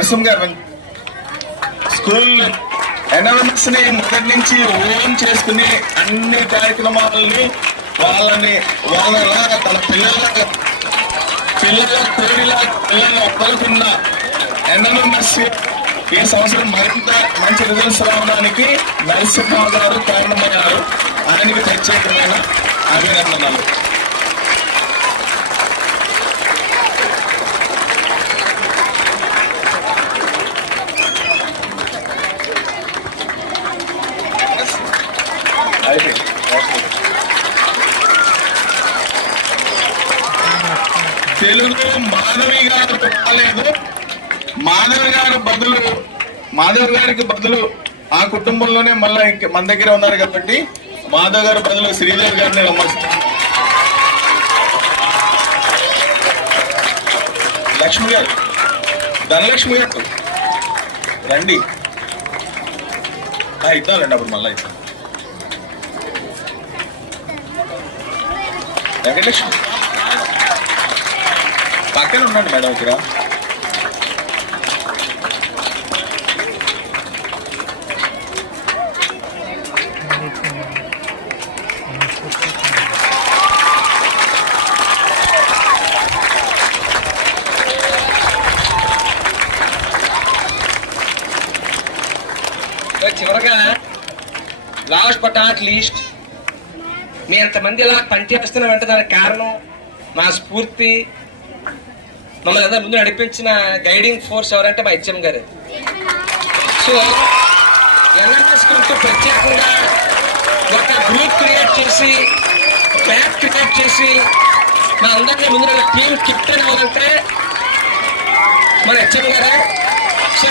నరసింహ గారు school NMS ని మొదటి నుంచి ఓన్ చేసుకుని అన్ని కార్యక్రమాలని వాళ్ళ తన పిల్లల ఒప్పకుండా ఎన్ఎంఎస్ ఈ సంవత్సరం మరింత మంచి రిజల్ట్స్ రావడానికి నరసింహ గారు కారణమయ్యారు. ఆయనకి ప్రత్యేకమైన అభినందనలు. తెలుగు మాధవి గారు రాలేదు. మాధవ్ గారికి బదులు ఆ కుటుంబంలోనే మళ్ళా మన దగ్గర ఉన్నారు కాబట్టి మాధవ్ గారు బదులు శ్రీదేవి గారిని రమ్మన్నారు. లక్ష్మి గారు, ధనలక్ష్మి గారు రండి. ఇద్దాంలేండి అప్పుడు మళ్ళా ఇద్దాం. వెంకటలక్ష్మి పక్కన ఉండండి మేడం. ఇక్కడ చివరగా లాస్ట్ బట్ నాట్ లీస్ట్, మీ ఎంతమంది ఇలా పనిచేస్తున్నామంటే దానికి కారణం మా స్ఫూర్తి, మమ్మల్ని అందరూ ముందు నడిపించిన గైడింగ్ ఫోర్స్ ఎవరంటే మా హెచ్ఎం గారు. సో ఎన్ఎంఎస్ గురించి ప్రత్యేకంగా ఒక గ్రూప్ క్రియేట్ చేసి, యాప్ క్రియేట్ చేసి మా అందరినీ ముందు టీం కెప్టెన్ అవ్వాలంటే మన హెచ్ఎం గారే. సో